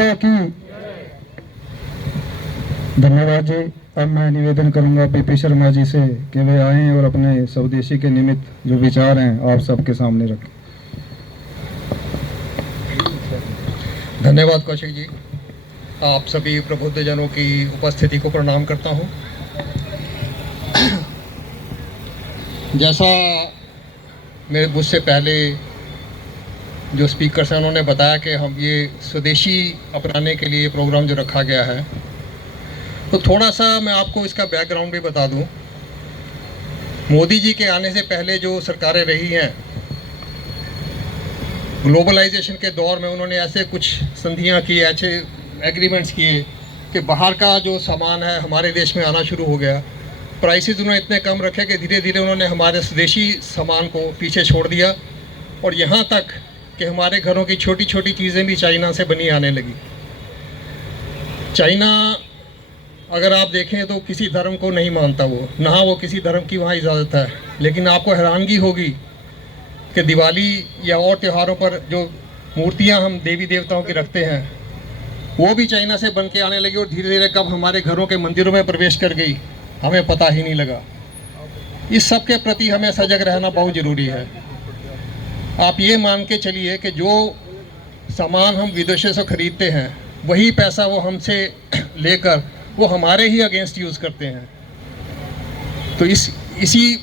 की धन्यवाद जी। अब मैं निवेदन करूंगा पीपी शर्मा जी से कि वे आएं और अपने स्वदेशी के निमित्त जो विचार हैं आप सबके सामने रखें। धन्यवाद कौशिक जी। आप सभी प्रबुद्धजनों की उपस्थिति को प्रणाम करता हूं। जैसा मेरे मुझसे पहले जो स्पीकर्स हैं उन्होंने बताया कि हम ये स्वदेशी अपनाने के लिए प्रोग्राम जो रखा गया है, तो थोड़ा सा मैं आपको इसका बैकग्राउंड भी बता दूं। मोदी जी के आने से पहले जो सरकारें रही हैं, ग्लोबलाइजेशन के दौर में उन्होंने ऐसे कुछ संधियां की, ऐसे एग्रीमेंट्स किए कि बाहर का जो सामान है हमारे देश में आना शुरू हो गया। प्राइसेस उन्होंने इतने कम रखे कि धीरे धीरे उन्होंने हमारे स्वदेशी सामान को पीछे छोड़ दिया और यहाँ तक कि हमारे घरों की छोटी छोटी चीज़ें भी चाइना से बनी आने लगी। चाइना अगर आप देखें तो किसी धर्म को नहीं मानता, वो किसी धर्म की वहाँ इजाज़त है। लेकिन आपको हैरानगी होगी कि दिवाली या और त्योहारों पर जो मूर्तियाँ हम देवी देवताओं की रखते हैं वो भी चाइना से बन के आने लगी और धीरे धीरे कब हमारे घरों के मंदिरों में प्रवेश कर गई हमें पता ही नहीं लगा। इस सब के प्रति हमें सजग रहना बहुत ज़रूरी है। आप ये मान के चलिए कि जो सामान हम विदेशों से ख़रीदते हैं वही पैसा वो हमसे लेकर वो हमारे ही अगेंस्ट यूज़ करते हैं। तो इसी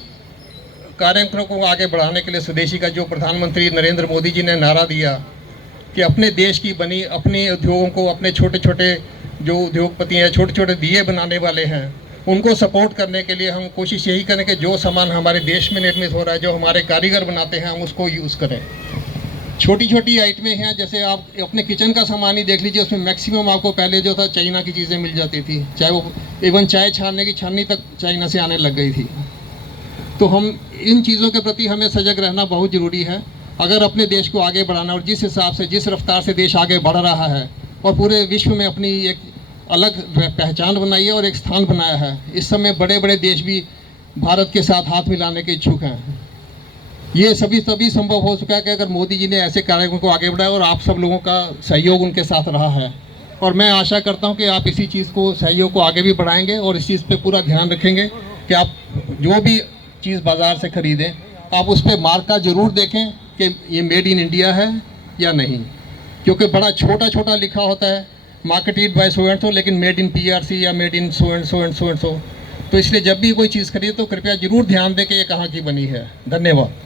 कार्यक्रम को आगे बढ़ाने के लिए स्वदेशी का जो प्रधानमंत्री नरेंद्र मोदी जी ने नारा दिया कि अपने देश की बनी अपने उद्योगों को, अपने छोटे छोटे जो उद्योगपति हैं, छोटे छोटे दिए बनाने वाले हैं, उनको सपोर्ट करने के लिए हम कोशिश यही करें कि जो सामान हमारे देश में निर्मित हो रहा है, जो हमारे कारीगर बनाते हैं, हम उसको यूज़ करें। छोटी छोटी आइटमें हैं, जैसे आप अपने किचन का सामान ही देख लीजिए, उसमें मैक्सिमम आपको पहले जो था चाइना की चीज़ें मिल जाती थी, चाहे वो इवन चाय छानने की छाननी तक चाइना से आने लग गई थी। तो हम इन चीज़ों के प्रति हमें सजग रहना बहुत ज़रूरी है अगर अपने देश को आगे बढ़ाना। और जिस हिसाब से, जिस रफ्तार से देश आगे बढ़ रहा है और पूरे विश्व में अपनी एक अलग पहचान बनाई है और एक स्थान बनाया है, इस समय बड़े बड़े देश भी भारत के साथ हाथ मिलाने के इच्छुक हैं। ये सभी संभव हो चुका है कि अगर मोदी जी ने ऐसे कार्यक्रम को आगे बढ़ाया और आप सब लोगों का सहयोग उनके साथ रहा है। और मैं आशा करता हूं कि आप इसी चीज़ को, सहयोग को आगे भी बढ़ाएंगे और इस चीज़ पे पूरा ध्यान रखेंगे कि आप जो भी चीज़ बाज़ार से ख़रीदें आप उस पर मार्का ज़रूर देखें कि ये मेड इन इंडिया है या नहीं, क्योंकि बड़ा छोटा छोटा लिखा होता है marketed bye so and so, लेकिन मेड इन PRC या made in so and so and so and so. तो इसलिए जब भी कोई चीज़ खरीदे तो कृपया ज़रूर ध्यान दें कि ये कहाँ की बनी है। धन्यवाद।